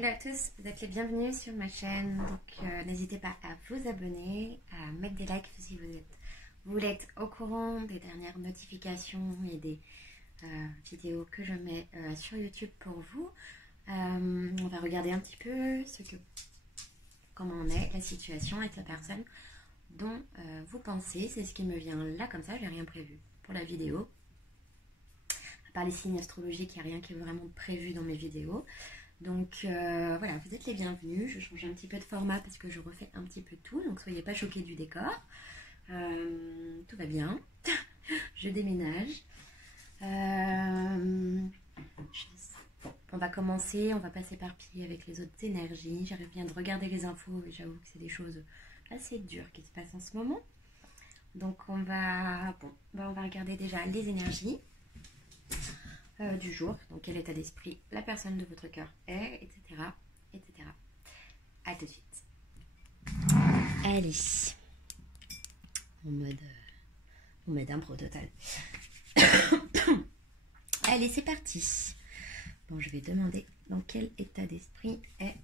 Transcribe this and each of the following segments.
Hello à tous, vous êtes les bienvenus sur ma chaîne, donc n'hésitez pas à vous abonner, à mettre des likes si vous voulez être au courant des dernières notifications et des vidéos que je mets sur YouTube pour vous. On va regarder un petit peu comment en est la situation avec la personne dont vous pensez. C'est ce qui me vient là comme ça, j'ai rien prévu pour la vidéo. À part les signes astrologiques, il n'y a rien qui est vraiment prévu dans mes vidéos. Donc voilà, vous êtes les bienvenus. Je change un petit peu de format parce que je refais un petit peu tout. Donc soyez pas choqués du décor. Tout va bien. Je déménage. Bon, on va commencer. On va pas s'éparpiller avec les autres énergies. J'arrive bien de regarder les infos et j'avoue que c'est des choses assez dures qui se passent en ce moment. Donc on va regarder déjà les énergies du jour, donc quel état d'esprit la personne de votre cœur est, etc. etc. A tout de suite. Allez, en mode impro total. Allez, c'est parti. Bon, je vais demander dans quel état d'esprit est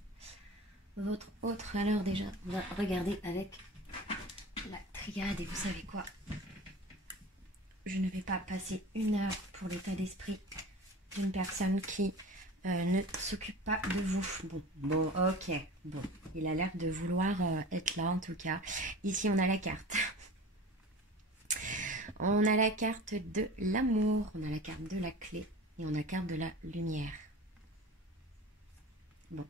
votre autre. Alors déjà, on va regarder avec la triade et vous savez quoi, je ne vais pas passer une heure pour l'état d'esprit d'une personne qui ne s'occupe pas de vous. Bon, ok. Bon, il a l'air de vouloir être là en tout cas. Ici, on a la carte. On a la carte de l'amour, on a la carte de la clé et on a la carte de la lumière. Bon.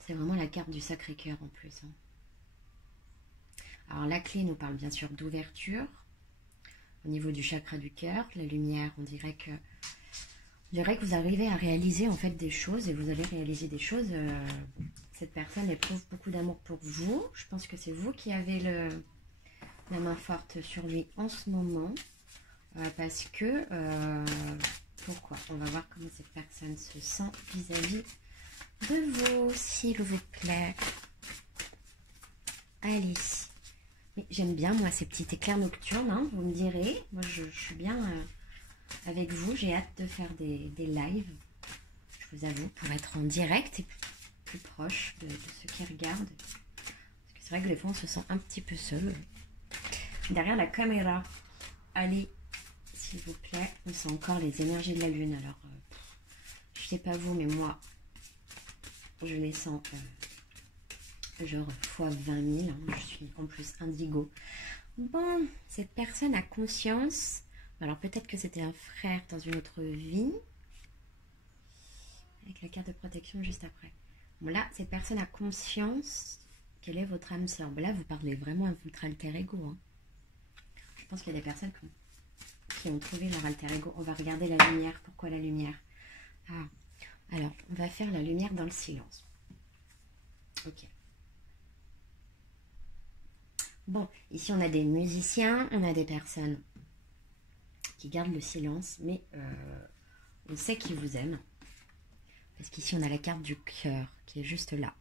C'est vraiment la carte du Sacré-Cœur en plus. Hein. Alors la clé nous parle bien sûr d'ouverture au niveau du chakra du cœur. La lumière, on dirait que vous arrivez à réaliser en fait des choses et vous allez réaliser des choses. Cette personne éprouve beaucoup d'amour pour vous. Je pense que c'est vous qui avez la main forte sur lui en ce moment. Parce que, pourquoi? On va voir comment cette personne se sent vis-à-vis de vous, s'il vous plaît. Allez. Mais j'aime bien, moi, ces petits éclairs nocturnes, hein, vous me direz. Moi, je suis bien avec vous. J'ai hâte de faire des lives, je vous avoue, pour être en direct et plus proche de ceux qui regardent. Parce que c'est vrai que des fois, on se sent un petit peu seul derrière la caméra. Allez, s'il vous plaît. On sent encore les énergies de la lune. Alors, je sais pas vous, mais moi, je les sens... genre fois 20 000, hein. Je suis en plus indigo. Bon, cette personne a conscience, alors peut-être que c'était un frère dans une autre vie, avec la carte de protection juste après. Bon là, cette personne a conscience quelle est votre âme sœur. Bon, là, vous parlez vraiment à votre alter ego. Hein. Je pense qu'il y a des personnes qui ont trouvé leur alter ego. On va regarder la lumière. Pourquoi la lumière? Alors, on va faire la lumière dans le silence. Ok. Bon, ici on a des musiciens, on a des personnes qui gardent le silence, mais on sait qu'ils vous aiment. Parce qu'ici on a la carte du cœur qui est juste là.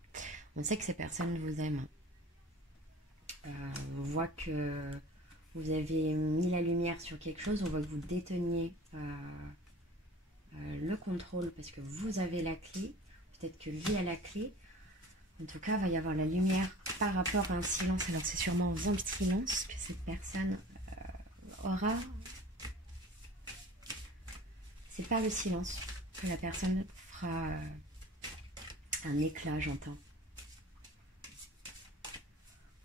On sait que ces personnes vous aiment. On voit que vous avez mis la lumière sur quelque chose, on voit que vous déteniez le contrôle parce que vous avez la clé. Peut-être que lui a la clé. En tout cas, il va y avoir la lumière par rapport à un silence. Alors, c'est sûrement en faisant le silence que cette personne aura... C'est pas le silence que la personne fera un éclat, j'entends.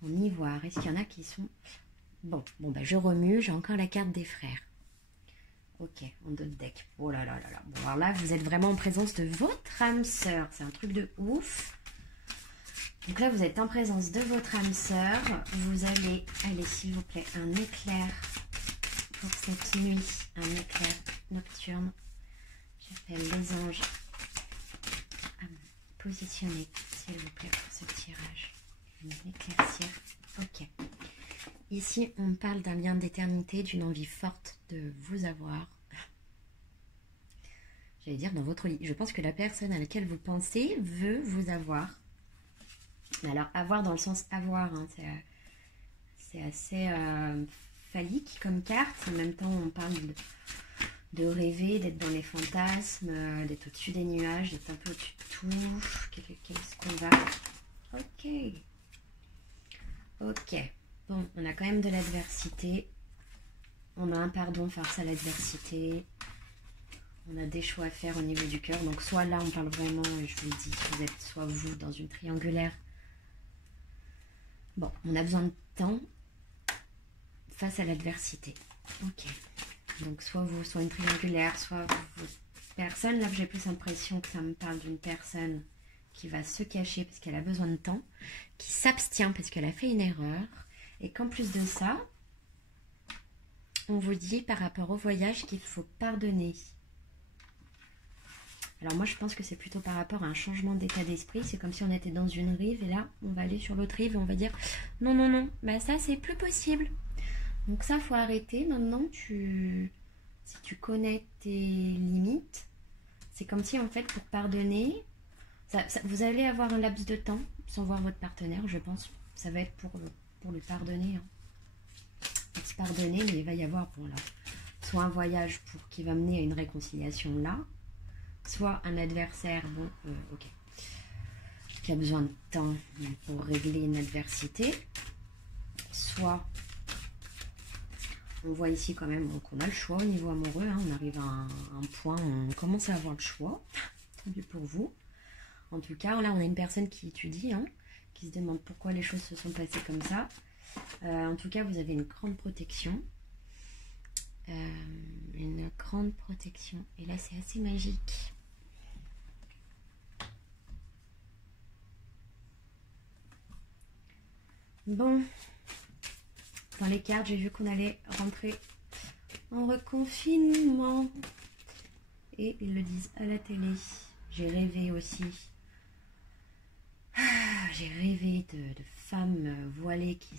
En ivoire, est-ce qu'il y en a qui sont... Bon, bah, je remue, j'ai encore la carte des frères. Ok, en d'autres decks. Oh là là là là. Bon, alors là, vous êtes vraiment en présence de votre âme sœur. C'est un truc de ouf. Donc là, vous êtes en présence de votre âme sœur. Vous allez, allez s'il vous plaît, un éclair pour cette nuit. Un éclair nocturne. J'appelle les anges à me positionner, s'il vous plaît, pour ce tirage. Un éclaircir. Ok. Ici, on parle d'un lien d'éternité, d'une envie forte de vous avoir. J'allais dire dans votre lit. Je pense que la personne à laquelle vous pensez veut vous avoir. Mais alors, avoir dans le sens avoir, hein, c'est assez phallique comme carte. En même temps, on parle de rêver, d'être dans les fantasmes, d'être au-dessus des nuages, d'être un peu au-dessus de tout. Qu'est-ce qu'on va... Ok. Ok. Bon, on a quand même de l'adversité. On a un pardon face à l'adversité. On a des choix à faire au niveau du cœur. Donc soit là, on parle vraiment, et je vous le dis, vous êtes soit vous dans une triangulaire. Bon, on a besoin de temps face à l'adversité. Ok. Donc soit vous, soit une triangulaire, soit vous. Personne, là j'ai plus l'impression que ça me parle d'une personne qui va se cacher parce qu'elle a besoin de temps, qui s'abstient parce qu'elle a fait une erreur, et qu'en plus de ça, on vous dit par rapport au voyage qu'il faut pardonner. Alors moi je pense que c'est plutôt par rapport à un changement d'état d'esprit. C'est comme si on était dans une rive et là on va aller sur l'autre rive et on va dire non, non, non, bah ça c'est plus possible. Donc ça faut arrêter. Maintenant si tu connais tes limites, c'est comme si en fait pour pardonner, vous allez avoir un laps de temps sans voir votre partenaire, je pense. Ça va être pour le pardonner. Hein. Pour se pardonner, mais il va y avoir voilà, soit un voyage qui va mener à une réconciliation là, soit un adversaire, bon, ok, qui a besoin de temps pour régler une adversité, soit on voit ici quand même qu'on a le choix au niveau amoureux, hein, on arrive à un point où on commence à avoir le choix, tant mieux pour vous. En tout cas, là on a une personne qui étudie, hein, qui se demande pourquoi les choses se sont passées comme ça. En tout cas, vous avez une grande protection. Une grande protection. Et là, c'est assez magique. Bon. Dans les cartes, j'ai vu qu'on allait rentrer en reconfinement. Et ils le disent à la télé. J'ai rêvé aussi. J'ai rêvé de femmes voilées qui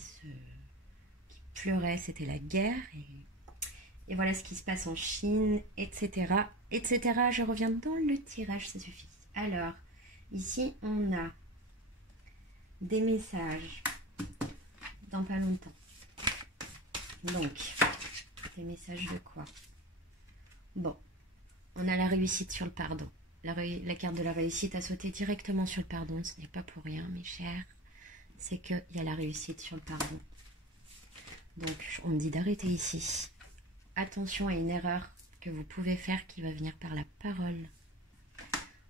pleuraient. C'était la guerre. Et voilà ce qui se passe en Chine, etc. etc. Je reviens dans le tirage, ça suffit. Alors, ici, on a des messages dans pas longtemps. Donc, des messages de quoi? Bon, on a la réussite sur le pardon. La carte de la réussite a sauté directement sur le pardon. Ce n'est pas pour rien, mes chers. C'est qu'il y a la réussite sur le pardon. Donc, on me dit d'arrêter ici. Attention à une erreur que vous pouvez faire qui va venir par la parole.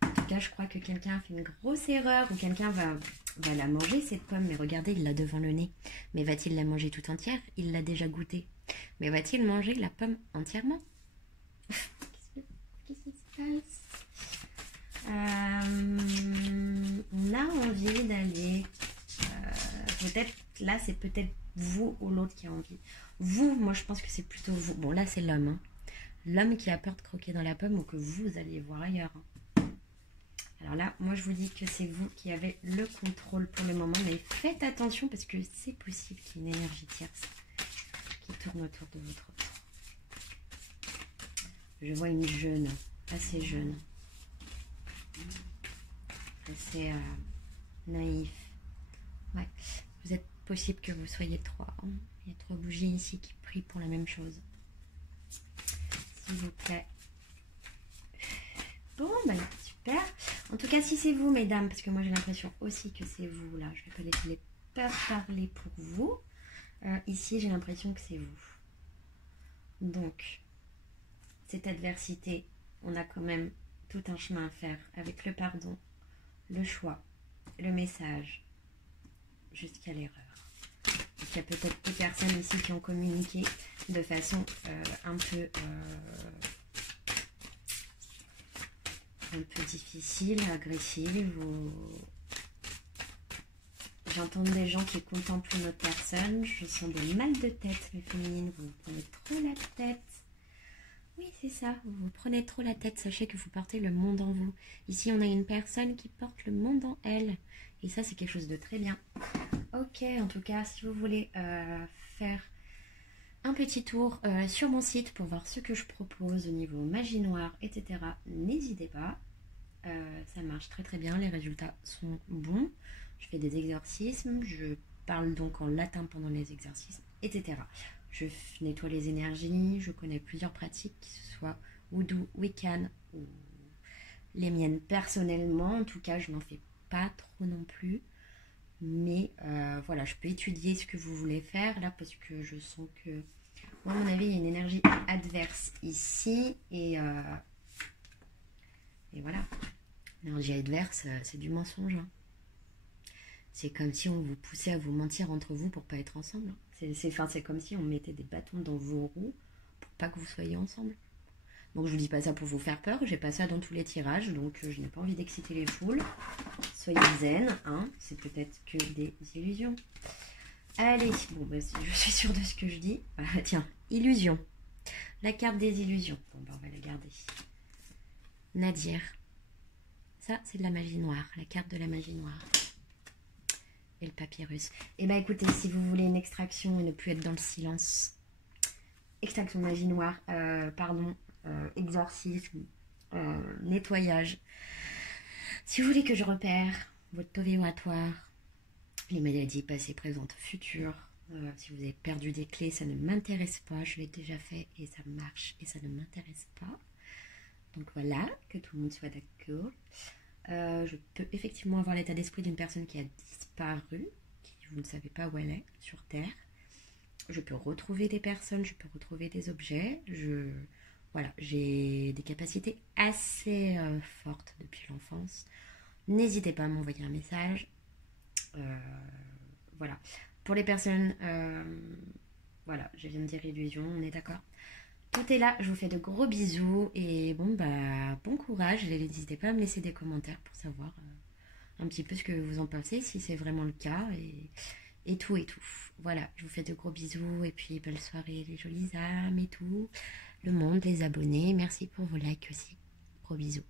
En tout cas, je crois que quelqu'un a fait une grosse erreur ou quelqu'un va la manger, cette pomme. Mais regardez, il l'a devant le nez. Mais va-t-il la manger tout entière? Il l'a déjà goûtée. Mais va-t-il manger la pomme entièrement? Qu'est-ce qui se passe? On a envie d'aller... peut-être, là, c'est peut-être vous ou l'autre qui a envie. Vous, moi, je pense que c'est plutôt vous. Bon, là, c'est l'homme. Hein. L'homme qui a peur de croquer dans la pomme ou que vous allez voir ailleurs. Hein. Alors là, moi, je vous dis que c'est vous qui avez le contrôle pour le moment. Mais faites attention parce que c'est possible qu'il y ait une énergie tierce qui tourne autour de votre corps. Je vois une jeune, assez jeune. Assez naïf. Ouais. Vous êtes possible que vous soyez trois. Hein. Il y a 3 bougies ici qui prient pour la même chose. S'il vous plaît. Bon, ben super. En tout cas, si c'est vous, mesdames, parce que moi j'ai l'impression aussi que c'est vous, là. Je ne vais pas laisser les peurs parler pour vous. Ici, j'ai l'impression que c'est vous. Donc, cette adversité, on a quand même tout un chemin à faire avec le pardon, le choix, le message, jusqu'à l'erreur. Il y a peut-être des personnes ici qui ont communiqué de façon un peu difficile, agressive. J'entends des gens qui contemplent une autre personne. Je sens des mal de tête, les féminines. Vous prenez trop la tête. Oui, c'est ça. Vous prenez trop la tête. Sachez que vous portez le monde en vous. Ici, on a une personne qui porte le monde en elle. Et ça, c'est quelque chose de très bien. Ok, en tout cas, si vous voulez faire un petit tour sur mon site pour voir ce que je propose au niveau magie noire, etc., n'hésitez pas. Ça marche très très bien, les résultats sont bons. Je fais des exorcismes, je parle donc en latin pendant les exercices, etc. Je nettoie les énergies, je connais plusieurs pratiques, que ce soit Voodoo Wiccan, ou les miennes personnellement. En tout cas, je n'en fais pas trop non plus. Mais voilà, je peux étudier ce que vous voulez faire là parce que je sens que, moi, à mon avis, il y a une énergie adverse ici. Et voilà, l'énergie adverse, c'est du mensonge. Hein. C'est comme si on vous poussait à vous mentir entre vous pour pas être ensemble. C'est comme si on mettait des bâtons dans vos roues pour pas que vous soyez ensemble. Donc je vous dis pas ça pour vous faire peur, j'ai pas ça dans tous les tirages, donc je n'ai pas envie d'exciter les foules. Soyez zen, hein, c'est peut-être que des illusions. Allez, bon bah si je suis sûre de ce que je dis. Ah, tiens, illusion. La carte des illusions. Bon bah on va la garder. Nadir. Ça c'est de la magie noire, la carte de la magie noire. Et le papyrus. Et bah écoutez, si vous voulez une extraction et ne plus être dans le silence. Extraction de magie noire, exorcisme, nettoyage. Si vous voulez que je repère votre taux vibratoire, les maladies passées, présentes, futures, si vous avez perdu des clés, ça ne m'intéresse pas, je l'ai déjà fait et ça marche et ça ne m'intéresse pas. Donc voilà, que tout le monde soit d'accord. Je peux effectivement avoir l'état d'esprit d'une personne qui a disparu, qui vous ne savez pas où elle est sur Terre. Je peux retrouver des personnes, je peux retrouver des objets. Voilà, j'ai des capacités assez fortes depuis l'enfance. N'hésitez pas à m'envoyer un message. Voilà. Pour les personnes, voilà, je viens de dire illusion, on est d'accord. Tout est là, je vous fais de gros bisous et bon courage. N'hésitez pas à me laisser des commentaires pour savoir un petit peu ce que vous en pensez, si c'est vraiment le cas et tout et tout. Voilà, je vous fais de gros bisous et puis belle soirée les jolies âmes et tout. Le monde, les abonnés, merci pour vos likes aussi. Gros bisous.